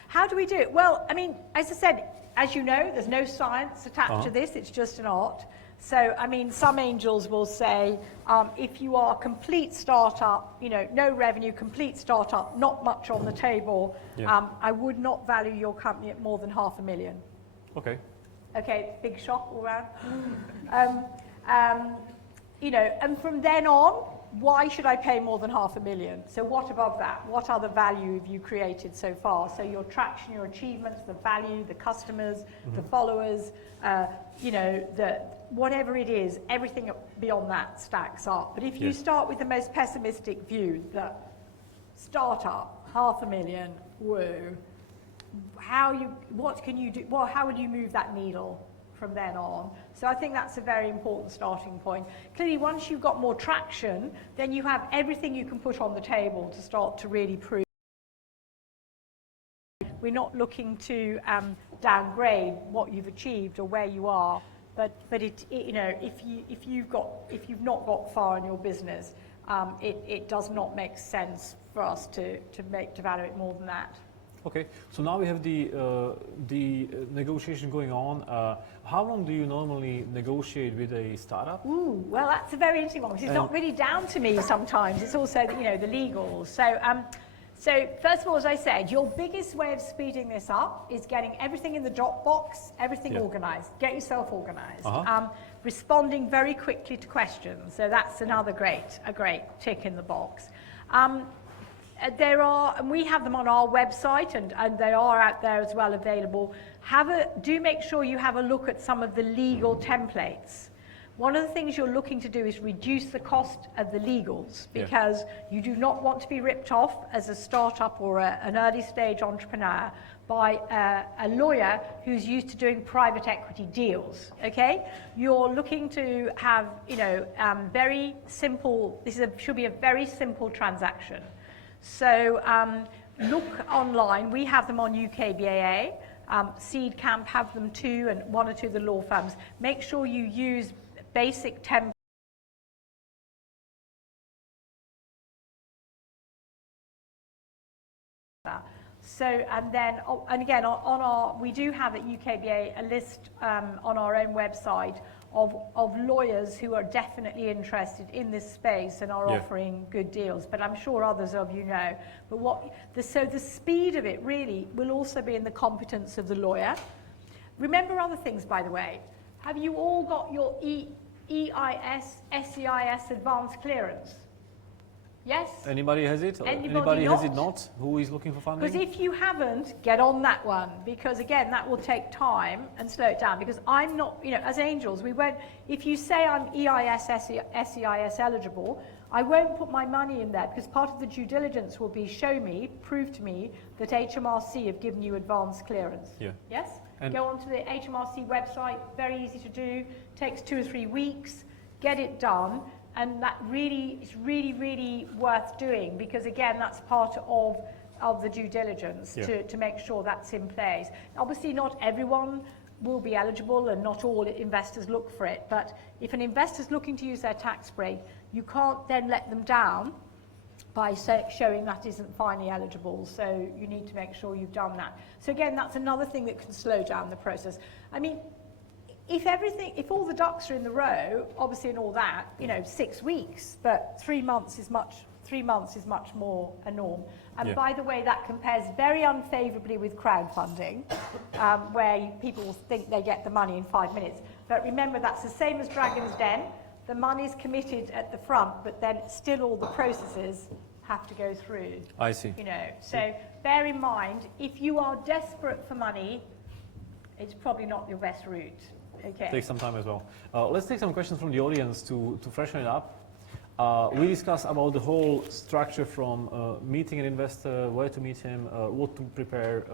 How do we do it? Well, I mean, as I said, as you know, there's no science attached to this, it's just an art. So, I mean, some angels will say, if you are a complete startup, you know, no revenue, complete startup, not much on the table, I would not value your company at more than $500,000. Okay. Okay, big shock all around. You know, and from then on, why should I pay more than $500,000? So what above that? What other value have you created so far? So your traction, your achievements, the value, the customers, the followers, you know, whatever it is, everything beyond that stacks up. But if you start with the most pessimistic view, that startup, $500,000, whoa, what can you do? Well, how would you move that needle from then on? So I think that's a very important starting point. Clearly, once you've got more traction, then you have everything you can put on the table to start to really prove. We're not looking to downgrade what you've achieved or where you are, but it you know, if you've not got far in your business, it does not make sense for us to value it more than that. Okay, so now we have the negotiation going on. How long do you normally negotiate with a startup? Ooh, well, that's a very interesting one, because it's not really down to me sometimes. It's also, you know, the legals. So first of all, as I said, your biggest way of speeding this up is getting everything in the Dropbox, everything organized. Get yourself organized. Responding very quickly to questions. So that's another a great tick in the box. And we have them on our website, and they are out there as well available. Do make sure you have a look at some of the legal templates. One of the things you're looking to do is reduce the cost of the legals, because you do not want to be ripped off as a startup or an early stage entrepreneur by a lawyer who's used to doing private equity deals, okay? You're looking to have, you know, very simple, should be a very simple transaction. So look online. We have them on UKBAA. Seed Camp have them too, and one or two of the law firms. Make sure you use basic templates. So, and then, and again, we do have at UKBA a list on our own website of lawyers who are definitely interested in this space and are offering good deals, but I'm sure others of you know. But so the speed of it really will also be in the competence of the lawyer. Remember other things, by the way. Have you all got your EIS, SEIS advanced clearance? Yes? Anybody has it? Anybody has it not? Who is looking for funding? Because if you haven't, get on that one, because again, that will take time and slow it down, because I'm not, you know, as angels, we won't, if you say I'm EIS, SEIS eligible, I won't put my money in there, because part of the due diligence will be prove to me that HMRC have given you advanced clearance. Yeah. Yes? And go onto the HMRC website, very easy to do, takes 2 or 3 weeks, get it done. And that really is really worth doing, because again, that's part of the due diligence to make sure that's in place. Obviously, not everyone will be eligible, and not all investors look for it. But if an investor's looking to use their tax break, you can't then let them down by showing that isn't finally eligible. So you need to make sure you've done that. So again, that's another thing that can slow down the process. I mean, if all the ducks are in the row, obviously, and all that, you know, 6 weeks, but 3 months is much more a norm. And by the way, that compares very unfavorably with crowdfunding, where people think they get the money in 5 minutes. But remember, that's the same as Dragon's Den. The money's committed at the front, but then still all the processes have to go through. I see. You know, so bear in mind, if you are desperate for money, it's probably not your best route. Okay. Take some time as well. Let's take some questions from the audience to freshen it up. We discussed about the whole structure from meeting an investor, where to meet him, what to prepare,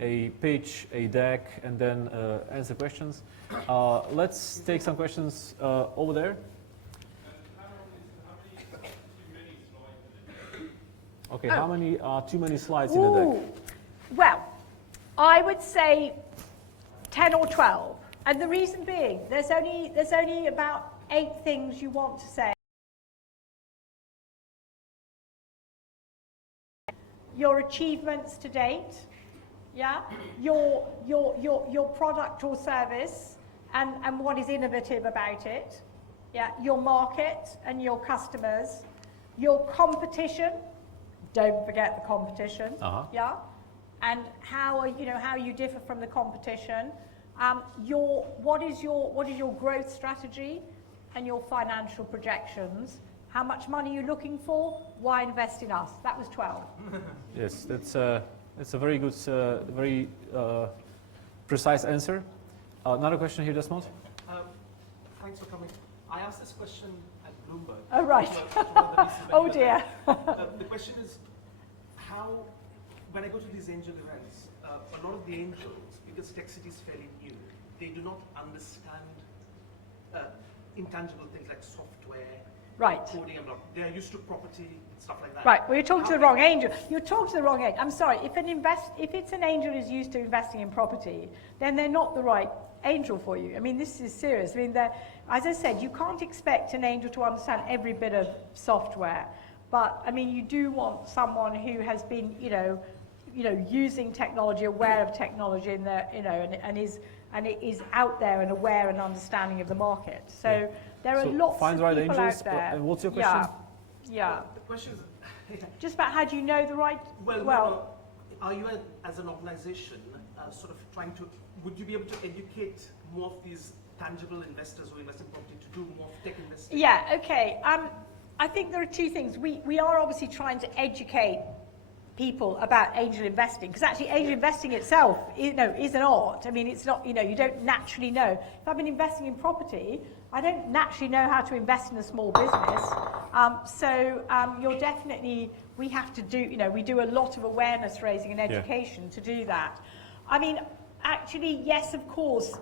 a pitch, a deck, and then answer questions. Let's take some questions over there. Okay, how many are too many slides in the deck? Well, I would say 10 or 12. And the reason being, there's only about 8 things you want to say. Your achievements to date, yeah, your product or service, and what is innovative about it, yeah, your market and your customers, your competition. Don't forget the competition, yeah, and how you differ from the competition. What is your growth strategy and your financial projections? How much money are you looking for? Why invest in us? That was 12. Yes, that's a very good, very precise answer. Another question here, Desmond. Thanks for coming. I asked this question at Bloomberg. Oh, right. Oh, dear. The question is, how, when I go to these angel events, a lot of the angels, because tech city is fairly new, they do not understand intangible things like software, right, coding, and they're used to property, stuff like that. Right, well, you're talking to the wrong angel. You're talking to the wrong angel. I'm sorry, if it's an angel who's used to investing in property, then they're not the right angel for you. I mean, this is serious. I mean, as I said, you can't expect an angel to understand every bit of software, but I mean, you do want someone who has been, using technology, aware of technology, and it is out there and aware and understanding of the market. So there are lots of people out there. And what's your question? Yeah. The question is just about how do you know the right? Well, are you as an organization sort of trying to? Would you be able to educate more of these tangible investors who invest in property to do more tech investing? Yeah. Okay. I think there are 2 things. We are obviously trying to educate people about angel investing, because actually angel investing itself, is an art. I mean, it's not, you don't naturally know. If I've been investing in property, I don't naturally know how to invest in a small business. You're definitely, we have to do, we do a lot of awareness raising and education to do that. I mean, actually, yes, of course,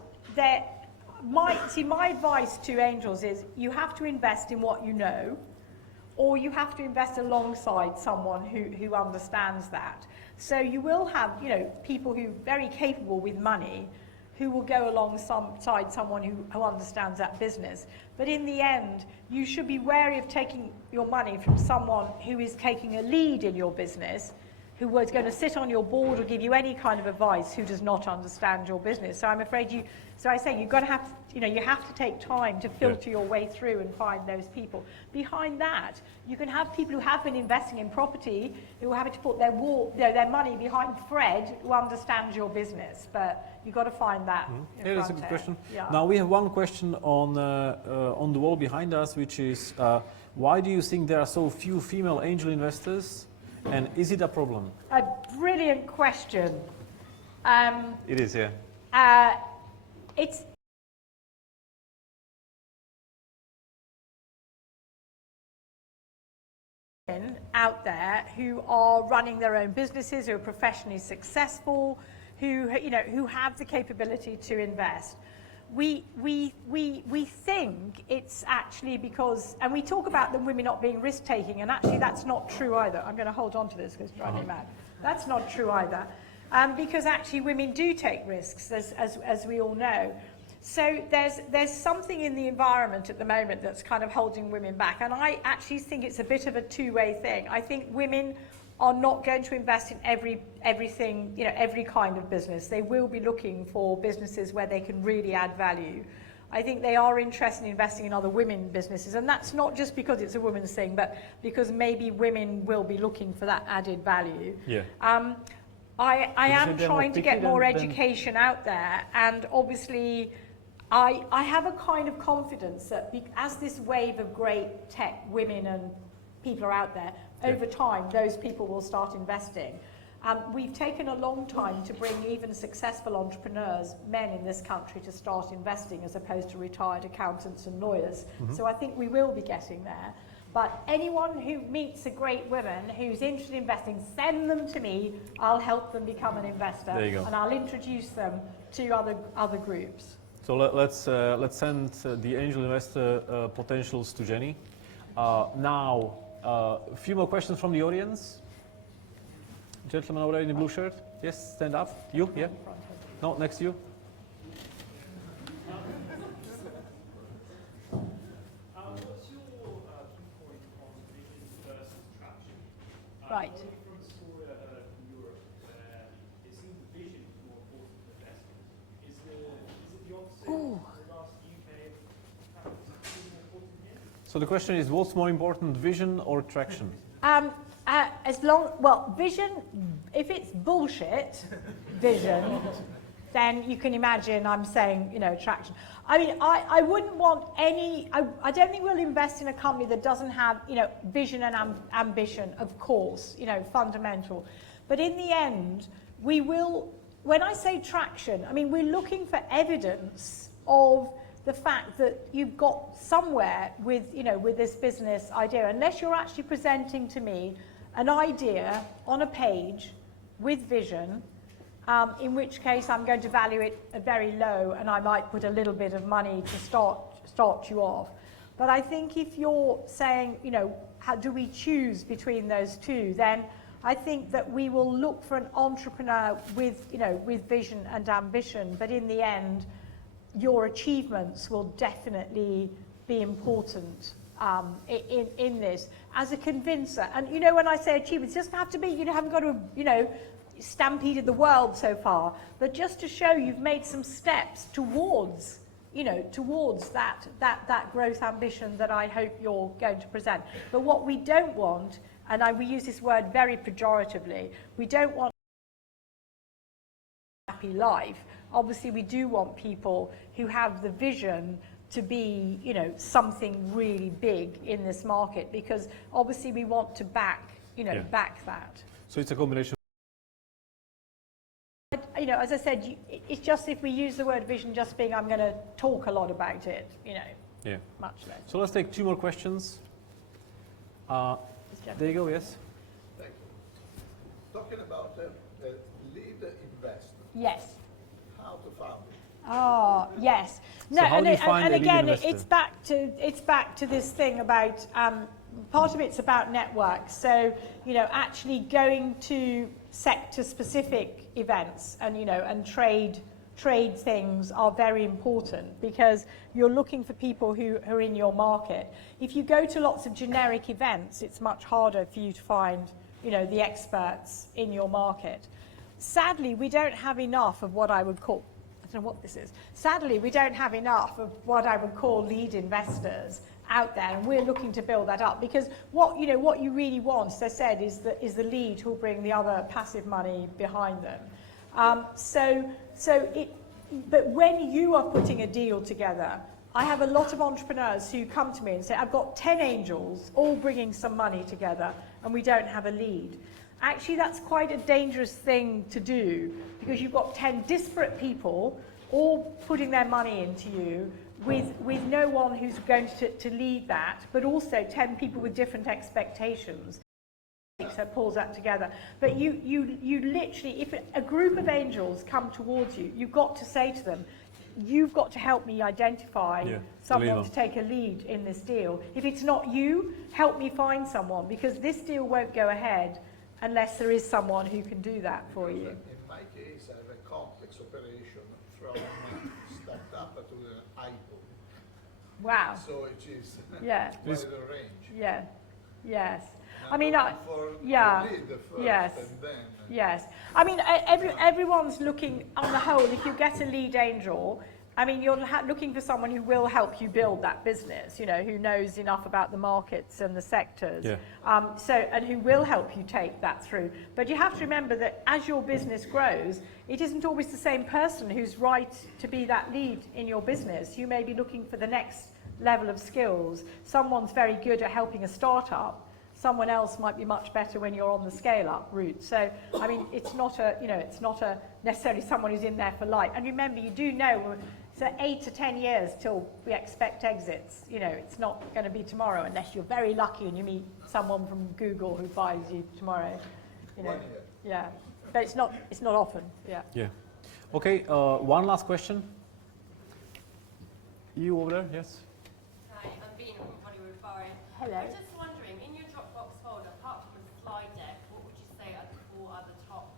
my advice to angels is you have to invest in what you know, or you have to invest alongside someone who understands that. So you will have, people who are very capable with money who will go alongside someone who understands that business. But in the end, you should be wary of taking your money from someone who is taking a lead in your business, who was going to sit on your board or give you any kind of advice, who does not understand your business. So I'm afraid I say you've got to have, you have to take time to filter your way through and find those people. Behind that, you can have people who have been investing in property, who are having to put their money behind Fred, who understands your business. But you've got to find that. Yeah, that's a good question. Yeah. Now we have one question on the wall behind us, which is, why do you think there are so few female angel investors? And is it a problem? A brilliant question. It is, yeah. It's out there who are running their own businesses, who are professionally successful, who have the capability to invest. We think it's actually because, and we talk about the women not being risk-taking, and actually that's not true either. I'm going to hold on to this because it's driving me mad. That's not true either, because actually women do take risks, as we all know. So there's something in the environment at the moment that's kind of holding women back, and I actually think it's a bit of a two-way thing. I think women are not going to invest in everything, every kind of business. They will be looking for businesses where they can really add value. I think they are interested in investing in other women businesses, and that's not just because it's a woman's thing, but because maybe women will be looking for that added value. Yeah. I am trying to get more education out there, and obviously I have a kind of confidence that as this wave of great tech women and people are out there, over time, those people will start investing. We've taken a long time to bring even successful entrepreneurs, men in this country, to start investing as opposed to retired accountants and lawyers. Mm-hmm. So I think we will be getting there. But anyone who meets a great woman who's interested in investing, send them to me. I'll help them become an investor. There you go. And I'll introduce them to other groups. So let's send the angel investor potentials to Jenny. Now, a few more questions from the audience. Gentleman over there in the blue shirt. Yes, stand up. You? Yeah. No, next to you. What's your viewpoint on vision versus traction? Right. From a story I heard from Europe where it seems the vision is more important than investment. Is it the opposite with regards to the UK? Traction is more important here? So the question is, what's more important, vision or traction? Vision, if it's bullshit vision, then you can imagine I'm saying, traction. I mean, I wouldn't want any, I don't think we'll invest in a company that doesn't have, vision and ambition, of course, fundamental. But in the end, we will, when I say traction, I mean, we're looking for evidence of the fact that you've got somewhere with, with this business idea, unless you're actually presenting to me an idea on a page with vision, in which case I'm going to value it very low and I might put a little bit of money to start you off. But I think if you're saying, how do we choose between those two, then I think that we will look for an entrepreneur with, with vision and ambition, but in the end, your achievements will definitely be important in this as a convincer. And when I say achievements, it doesn't have to be, you haven't got to, stampeded the world so far, but just to show you've made some steps towards, towards that growth ambition that I hope you're going to present. But what we don't want, and we use this word very pejoratively, we don't want a happy life. Obviously, we do want people who have the vision to be, something really big in this market, because obviously we want to back, back that. So it's a combination. As I said, it's just if we use the word vision just being, I'm going to talk a lot about it, Yeah. much less. So let's take 2 more questions. There you go, yes. Thank you. Talking about the lead investor, Yes. how to find it? Oh, yes. No, So how do you find and a lead again, investor? it's back to this thing about, part of it's about networks. So, actually going to sector-specific events and, and trade things are very important, because you're looking for people who are in your market. If you go to lots of generic events, it's much harder for you to find, the experts in your market. Sadly, we don't have enough of what I would call, I don't know what this is. Sadly, we don't have enough of what I would call lead investors out there, and we're looking to build that up, because what you really want, as I said, is the lead who'll bring the other passive money behind them. But when you are putting a deal together, I have a lot of entrepreneurs who come to me and say, I've got 10 angels all bringing some money together and we don't have a lead. Actually, that's quite a dangerous thing to do, because you've got 10 disparate people all putting their money into you with no one who's going to lead that, but also 10 people with different expectations. So it pulls that together. But you literally, if a group of angels come towards you, you've got to say to them, you've got to help me identify someone to take a lead in this deal. If it's not you, help me find someone, because this deal won't go ahead unless there is someone who can do that for you. In my case, I have a complex operation from startup to the IPO. Wow. So it is Yeah. quite a range. Yeah. Yes. And I mean, for yeah. the lead first, Yes. and then Yes. I mean, everyone's looking, on the whole, if you get a lead angel, I mean, you're looking for someone who will help you build that business, who knows enough about the markets and the sectors. Yeah. And who will help you take that through. But you have to remember that as your business grows, it isn't always the same person who's right to be that lead in your business. You may be looking for the next level of skills. Someone's very good at helping a startup. Someone else might be much better when you're on the scale-up route. So, I mean, it's not a necessarily someone who's in there for life. And remember, you do know So 8 to 10 years till we expect exits. You know, it's not going to be tomorrow unless you're very lucky and you meet someone from Google who buys you tomorrow. You know, 1 year. yeah, but it's not often. Yeah. Yeah. Okay. One last question. You over there? Yes. Hi, I'm Bina from Hollywood Foreign. Hello. I'm just wondering, in your Dropbox folder, apart from the slide deck, what would you say are the 4 other top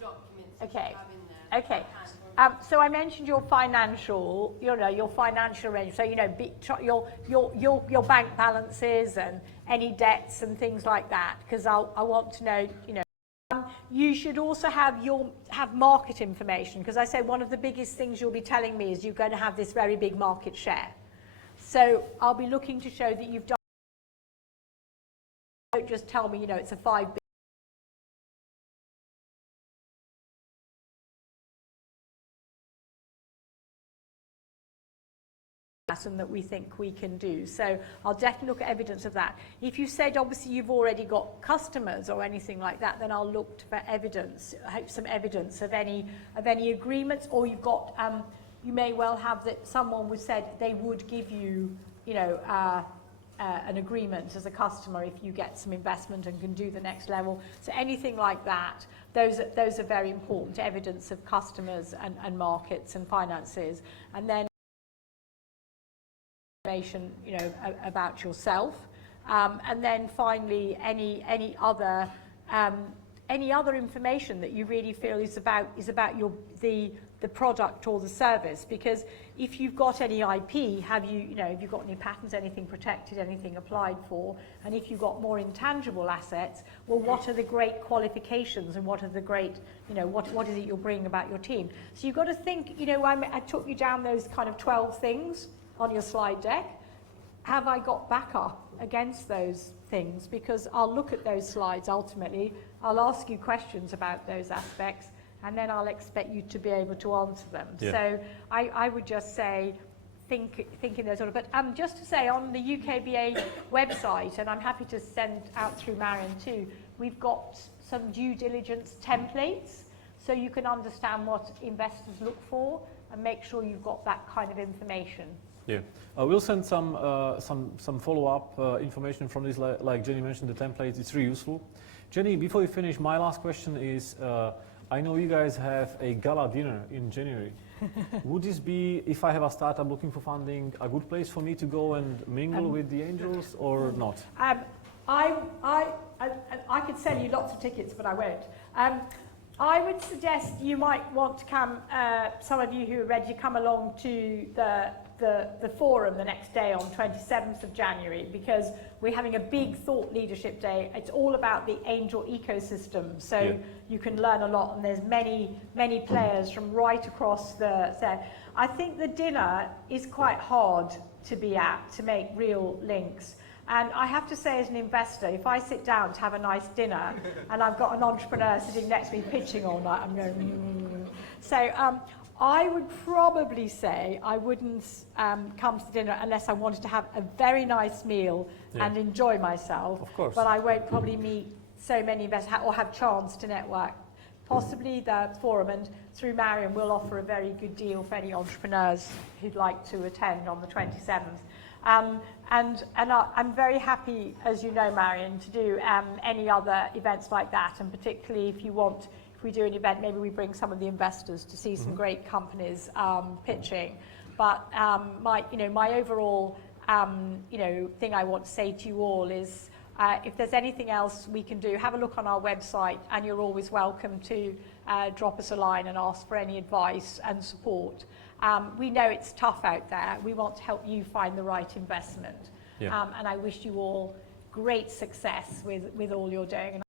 documents that Okay. you have in there? Okay. Hand or- So I mentioned your financial, your financial range. So your bank balances and any debts and things like that, because I want to know, you should also have market information, because I say one of the biggest things you'll be telling me is you're going to have this very big market share. So I'll be looking to show that you've done. Don't just tell me, it's a 5 billion. And that we think we can do. So I'll definitely look at evidence of that. If you said obviously you've already got customers or anything like that, then I'll look for evidence, some evidence of any agreements, or you've got you may well have that someone was said they would give you an agreement as a customer if you get some investment and can do the next level. So anything like that, those are very important, evidence of customers and markets and finances. And then information, about yourself, and then finally any other information that you really feel is about the product or the service. Because if you've got any IP, have you got any patents, anything protected, anything applied for? And if you've got more intangible assets, well, what are the great qualifications and what are the great, what is it you're bringing about your team? So you've got to think, I took you down those kind of 12 things on your slide deck. Have I got backup against those things? Because I'll look at those slides ultimately, I'll ask you questions about those aspects, and then I'll expect you to be able to answer them. Yeah. So I would just say, think in those order. But just to say, on the UKBA website, and I'm happy to send out through Marion too, we've got some due diligence templates, so you can understand what investors look for and make sure you've got that kind of information. Yeah, we'll send some follow-up information from this, like Jenny mentioned, the templates. It's really useful. Jenny, before you finish, my last question is, I know you guys have a gala dinner in January. Would this be, if I have a startup looking for funding, a good place for me to go and mingle with the angels, or not? I could sell you lots of tickets, but I won't. I would suggest you might want to come, some of you who are ready to come along to the forum the next day on 27th of January, because we're having a big thought leadership day. It's all about the angel ecosystem, so you can learn a lot, and there's many players from right across the set. I think the dinner is quite hard to be at, to make real links. And I have to say, as an investor, if I sit down to have a nice dinner and I've got an entrepreneur sitting next to me pitching all night, I'm going, So I would probably say I wouldn't come to dinner unless I wanted to have a very nice meal and enjoy myself. Of course. But I won't probably meet so many investors or have chance to network. Possibly the forum, and through Marion we'll offer a very good deal for any entrepreneurs who'd like to attend on the 27th. And I'm very happy, as you know, Marion, to do any other events like that, and particularly if we do an event, maybe we bring some of the investors to see some great companies pitching. But my overall thing I want to say to you all is, if there's anything else we can do, have a look on our website, and you're always welcome to drop us a line and ask for any advice and support. We know it's tough out there. We want to help you find the right investment. And I wish you all great success with all you're doing.